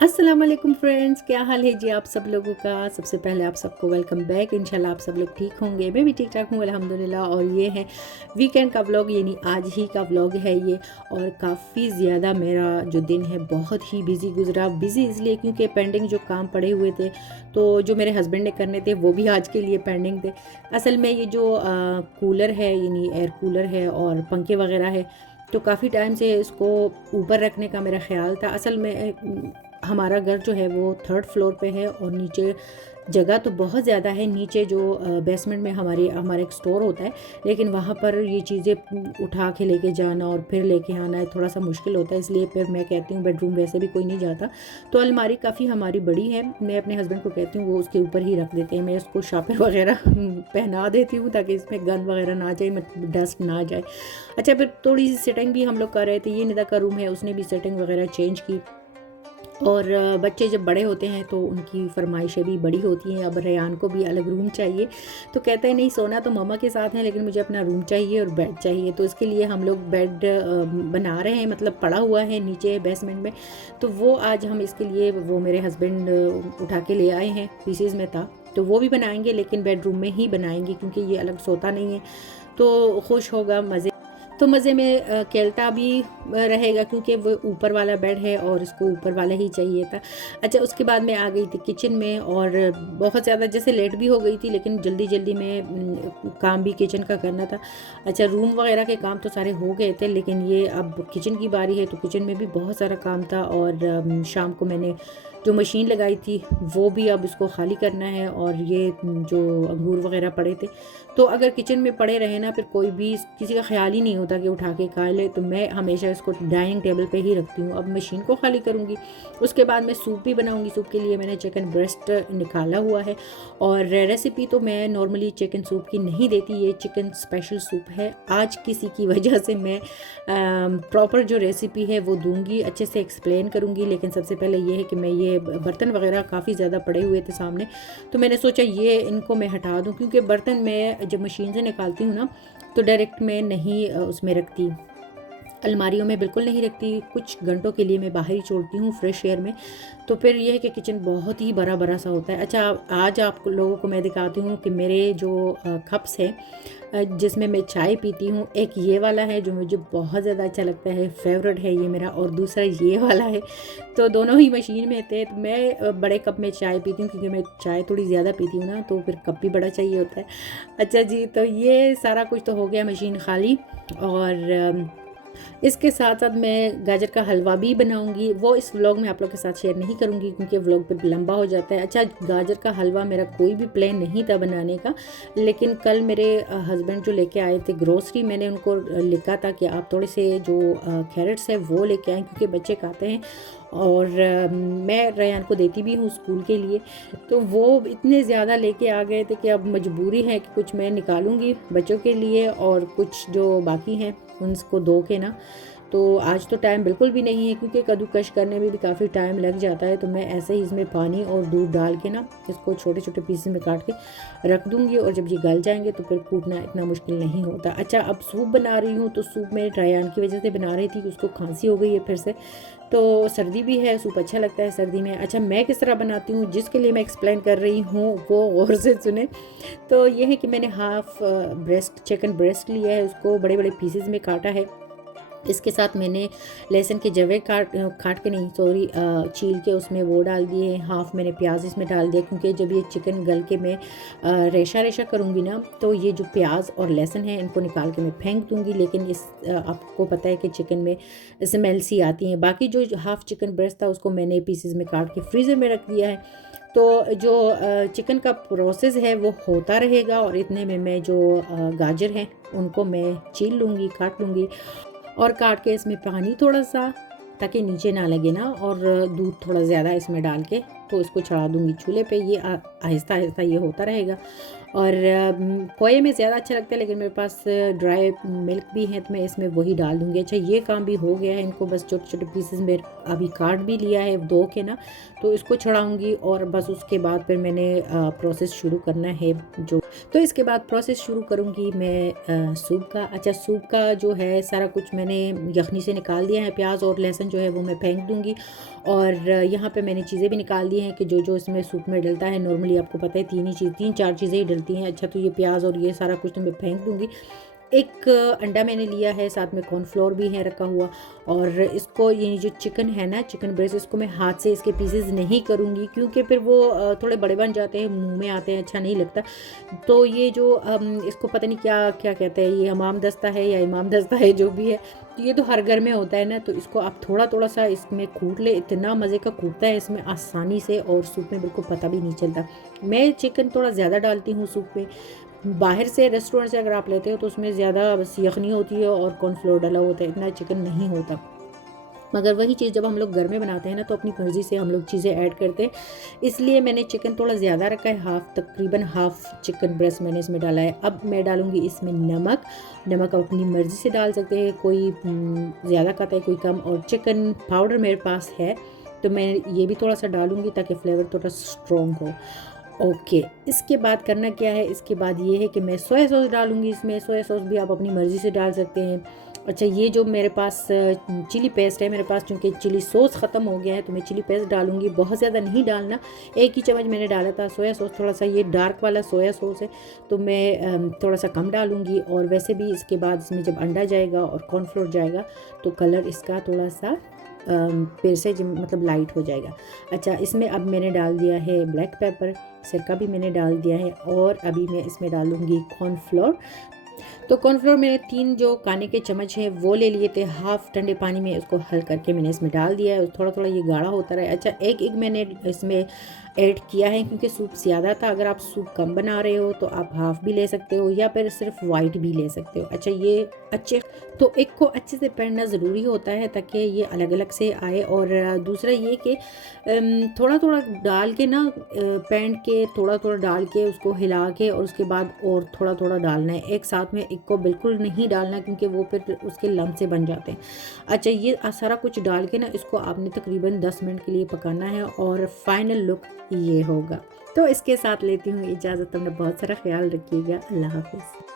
अस्सलाम वालेकुम फ्रेंड्स, क्या हाल है जी आप सब लोगों का। सबसे पहले आप सबको वेलकम बैक। इंशाल्लाह आप सब लोग ठीक होंगे, मैं भी ठीक ठाक हूँ अल्हम्दुलिल्लाह। और ये है वीकेंड का व्लॉग, यानी आज ही का व्लॉग है ये। और काफ़ी ज़्यादा मेरा जो दिन है बहुत ही बिज़ी गुजरा। बिज़ी इसलिए क्योंकि पेंडिंग जो काम पड़े हुए थे, तो जो मेरे हस्बैंड ने करने थे वो भी आज के लिए पेंडिंग थे। असल में ये जो कूलर है, यानी एयर कूलर है और पंखे वगैरह है, तो काफ़ी टाइम से इसको ऊपर रखने का मेरा ख़्याल था। असल में हमारा घर जो है वो थर्ड फ्लोर पे है और नीचे जगह तो बहुत ज़्यादा है। नीचे जो बेसमेंट में हमारा एक स्टोर होता है, लेकिन वहाँ पर ये चीज़ें उठा के लेके जाना और फिर लेके आना है थोड़ा सा मुश्किल होता है। इसलिए फिर मैं कहती हूँ बेडरूम वैसे भी कोई नहीं जाता, तो अलमारी काफ़ी हमारी बड़ी है। मैं अपने हस्बैंड को कहती हूँ वो उसके ऊपर ही रख देते हैं। मैं उसको शापर वगैरह पहना देती हूँ ताकि इसमें गंद वगैरह ना जाए, डस्ट ना जाए। अच्छा, फिर थोड़ी सी सेटिंग भी हम लोग कर रहे थे। ये निदा का रूम है, उसने भी सेटिंग वगैरह चेंज की। और बच्चे जब बड़े होते हैं तो उनकी फरमाइशें भी बड़ी होती हैं। अब रेयान को भी अलग रूम चाहिए, तो कहता है नहीं, सोना तो मम्मा के साथ है लेकिन मुझे अपना रूम चाहिए और बेड चाहिए। तो इसके लिए हम लोग बेड बना रहे हैं, मतलब पड़ा हुआ है नीचे बेसमेंट में। तो वो आज हम इसके लिए, वो मेरे हस्बैंड उठा के ले आए हैं, पीसेज में था, तो वो भी बनाएंगे लेकिन बेडरूम में ही बनाएंगे क्योंकि ये अलग सोता नहीं है। तो खुश होगा, मज़े तो मज़े में खेलता भी रहेगा क्योंकि वो ऊपर वाला बेड है और इसको ऊपर वाला ही चाहिए था। अच्छा, उसके बाद मैं आ गई थी किचन में और बहुत ज़्यादा जैसे लेट भी हो गई थी, लेकिन जल्दी जल्दी में काम भी किचन का करना था। अच्छा, रूम वगैरह के काम तो सारे हो गए थे, लेकिन ये अब किचन की बारी है तो किचन में भी बहुत सारा काम था। और शाम को मैंने जो मशीन लगाई थी वो भी अब इसको खाली करना है। और ये जो अंगूर वगैरह पड़े थे, तो अगर किचन में पड़े रहे ना, फिर कोई भी किसी का ख्याल ही नहीं होता कि उठा के खा ले, तो मैं हमेशा इसको डाइनिंग टेबल पे ही रखती हूँ। अब मशीन को खाली करूँगी, उसके बाद मैं सूप भी बनाऊँगी। सूप के लिए मैंने चिकन ब्रेस्ट निकाला हुआ है। और रेसिपी तो मैं नॉर्मली चिकन सूप की नहीं देती, ये चिकन स्पेशल सूप है। आज किसी की वजह से मैं प्रॉपर जो रेसिपी है वो दूंगी, अच्छे से एक्सप्लेन करूँगी। लेकिन सबसे पहले ये है कि मैं ये बर्तन वगैरह काफ़ी ज़्यादा पड़े हुए थे सामने, तो मैंने सोचा ये इनको मैं हटा दूँ, क्योंकि बर्तन मैं जब मशीन से निकालती हूँ ना, तो डायरेक्ट मैं नहीं उसमें रखती, अलमारियों में बिल्कुल नहीं रखती। कुछ घंटों के लिए मैं बाहर ही छोड़ती हूँ फ्रेश एयर में। तो फिर यह है कि किचन बहुत ही बड़ा बड़ा सा होता है। अच्छा, आज आप लोगों को मैं दिखाती हूँ कि मेरे जो कप्स हैं जिसमें मैं चाय पीती हूँ, एक ये वाला है जो मुझे बहुत ज़्यादा अच्छा लगता है, फेवरेट है ये मेरा, और दूसरा ये वाला है। तो दोनों ही मशीन में थे, तो मैं बड़े कप में चाय पीती हूँ क्योंकि मैं चाय थोड़ी ज़्यादा पीती हूँ ना, तो फिर कप भी बड़ा चाहिए होता है। अच्छा जी, तो ये सारा कुछ तो हो गया, मशीन खाली। और इसके साथ साथ मैं गाजर का हलवा भी बनाऊंगी, वो इस व्लॉग में आप लोग के साथ शेयर नहीं करूंगी क्योंकि व्लॉग पर लंबा हो जाता है। अच्छा, गाजर का हलवा मेरा कोई भी प्लान नहीं था बनाने का, लेकिन कल मेरे हस्बैंड जो लेके आए थे ग्रोसरी, मैंने उनको लिखा था कि आप थोड़े से जो कैरेट्स है वो लेके आएँ क्योंकि बच्चे खाते हैं और मैं रेयान को देती भी हूँ स्कूल के लिए। तो वो इतने ज़्यादा लेके आ गए थे कि अब मजबूरी है कि कुछ मैं निकालूंगी बच्चों के लिए और कुछ जो बाकी हैं उनको दो के ना। तो आज तो टाइम बिल्कुल भी नहीं है क्योंकि कद्दूकश करने में भी काफ़ी टाइम लग जाता है। तो मैं ऐसे ही इसमें पानी और दूध डाल के ना इसको छोटे छोटे पीसेस में काट के रख दूँगी, और जब ये गल जाएंगे तो फिर कूटना इतना मुश्किल नहीं होता। अच्छा, अब सूप बना रही हूँ, तो सूप मैं रेयान की वजह से बना रही थी कि उसको खांसी हो गई है फिर से, तो सर्दी भी है, सूप अच्छा लगता है सर्दी में। अच्छा, मैं किस तरह बनाती हूँ जिसके लिए मैं एक्सप्लेन कर रही हूँ वो गौर से सुने। तो ये है कि मैंने हाफ ब्रेस्ट चिकन ब्रेस्ट लिया है, उसको बड़े बड़े पीसेस में काटा है। इसके साथ मैंने लहसुन के जवे काट के नहीं, सॉरी, छील के उसमें वो डाल दिए। हाफ मैंने प्याज इसमें डाल दिया क्योंकि जब ये चिकन गल के मैं रेशा रेशा करूँगी ना, तो ये जो प्याज और लहसुन है इनको निकाल के मैं फेंक दूँगी। लेकिन इस आपको पता है कि चिकन में स्मेल सी आती हैं। बाकी जो हाफ चिकन ब्रेस्ट था उसको मैंने पीसेस में काट के फ्रीज़र में रख दिया है। तो जो चिकन का प्रोसेस है वो होता रहेगा, और इतने में मैं जो गाजर हैं उनको मैं छील लूँगी, काट लूँगी, और काट के इसमें पानी थोड़ा सा ताकि नीचे ना लगे ना, और दूध थोड़ा ज़्यादा इसमें डाल के तो इसको चढ़ा दूँगी चूल्हे पे। ये आहिस्ता आहिस्ता ये होता रहेगा। और खोए में ज़्यादा अच्छा लगता है, लेकिन मेरे पास ड्राई मिल्क भी है तो मैं इसमें वही डाल दूँगी। अच्छा, ये काम भी हो गया है। इनको बस छोटे छोटे पीसेस में अभी काट भी लिया है धो के ना, तो इसको चढ़ाऊँगी और बस उसके बाद फिर मैंने प्रोसेस शुरू करना है जो। तो इसके बाद प्रोसेस शुरू करूँगी मैं सूप का। अच्छा, सूप का जो है सारा कुछ मैंने यखनी से निकाल दिया है। प्याज और लहसुन जो है वो मैं फेंक दूँगी। और यहाँ पे मैंने चीज़ें भी निकाल दी हैं कि जो जो इसमें सूप में डलता है। नॉर्मली आपको पता है तीन चार चीज़ें ही डलती हैं। अच्छा, तो ये प्याज और ये सारा कुछ तो मैं फेंक दूँगी। एक अंडा मैंने लिया है, साथ में कॉर्नफ्लोर भी है रखा हुआ। और इसको, ये जो चिकन है ना, चिकन ब्रेस्ट, इसको मैं हाथ से इसके पीसेस नहीं करूँगी क्योंकि फिर वो थोड़े बड़े बन जाते हैं, मुंह में आते हैं, अच्छा नहीं लगता। तो ये जो इसको पता नहीं क्या क्या कहते हैं, ये हमाम दस्ता है या इमाम दस्ता है, जो भी है, तो ये तो हर घर में होता है ना। तो इसको आप थोड़ा थोड़ा सा इसमें कूट ले, इतना मज़े का कूटता है इसमें आसानी से, और सूप में बिल्कुल पता भी नहीं चलता। मैं चिकन थोड़ा ज़्यादा डालती हूँ सूप में। बाहर से रेस्टोरेंट से अगर आप लेते हो तो उसमें ज़्यादा बस यखनी होती है और कॉर्नफ्लोर डाला होता है, इतना चिकन नहीं होता। मगर वही चीज़ जब हम लोग घर में बनाते हैं ना, तो अपनी मर्ज़ी से हम लोग चीज़ें ऐड करते हैं। इसलिए मैंने चिकन थोड़ा ज़्यादा रखा है, तकरीबन हाफ़ चिकन ब्रेस्ट मैंने इसमें डाला है। अब मैं डालूँगी इसमें नमक। नमक आप अपनी मर्ज़ी से डाल सकते हैं, कोई ज़्यादा खाता है कोई कम। और चिकन पाउडर मेरे पास है तो मैं ये भी थोड़ा सा डालूँगी ताकि फ्लेवर थोड़ा स्ट्रॉन्ग हो। ओके, इसके बाद करना क्या है, इसके बाद ये है कि मैं सोया सॉस डालूँगी इसमें। सोया सॉस भी आप अपनी मर्ज़ी से डाल सकते हैं। अच्छा, ये जो मेरे पास चिली पेस्ट है, मेरे पास चूँकि चिली सॉस ख़त्म हो गया है तो मैं चिली पेस्ट डालूँगी। बहुत ज़्यादा नहीं डालना, 1 ही चम्मच मैंने डाला था। सोया सॉस थोड़ा सा, ये डार्क वाला सोया सॉस है तो मैं थोड़ा सा कम डालूँगी। और वैसे भी इसके बाद इसमें जब अंडा जाएगा और कॉर्नफ्लोर जाएगा तो कलर इसका थोड़ा सा फिर से मतलब लाइट हो जाएगा। अच्छा, इसमें अब मैंने डाल दिया है ब्लैक पेपर, सिरका भी मैंने डाल दिया है। और अभी मैं इसमें डालूँगी कॉर्नफ्लोर। तो कॉर्नफ्लोर मैंने 3 जो खाने के चम्मच हैं वो ले लिए थे। हाफ़ ठंडे पानी में उसको हल करके मैंने इसमें डाल दिया है। थोड़ा थोड़ा ये गाढ़ा होता रहा है। अच्छा, एक एग मैंने इसमें ऐड किया है क्योंकि सूप ज़्यादा था। अगर आप सूप कम बना रहे हो तो आप हाफ़ भी ले सकते हो या फिर सिर्फ वाइट भी ले सकते हो। अच्छा, ये अच्छे तो एग को अच्छे से पढ़ना ज़रूरी होता है ताकि ये अलग अलग से आए। और दूसरा ये कि थोड़ा थोड़ा डाल के ना, पैन के थोड़ा थोड़ा डाल के उसको हिला के, और उसके बाद और थोड़ा थोड़ा डालना है। एक साथ में एग को बिल्कुल नहीं डालना क्योंकि वो फिर उसके लम्ब से बन जाते हैं। अच्छा, ये सारा कुछ डाल के ना इसको आपने तकरीबन 10 मिनट के लिए पकाना है और फाइनल लुक ये होगा। तो इसके साथ लेती हूँ इजाज़त। तुमने बहुत सारा ख्याल रखिएगा। अल्लाह हाफ़िज़।